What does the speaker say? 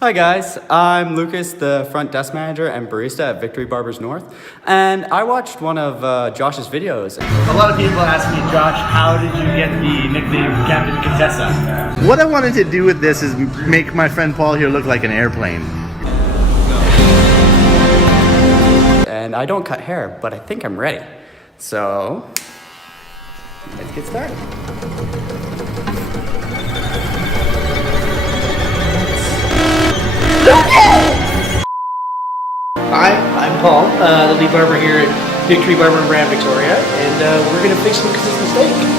Hi guys, I'm Lucas, the front desk manager and barista at Victory Barbers North, and I watched one of Josh's videos. A lot of people ask me, Josh, how did you get the nickname Captain Contessa? What I wanted to do with this is make my friend Paul here look like an airplane. And I don't cut hair, but I think I'm ready. So, let's get started. Hi, I'm Paul, the lead barber here at Victory Barber and Brand Victoria, and we're going to fix Lucas's mistake.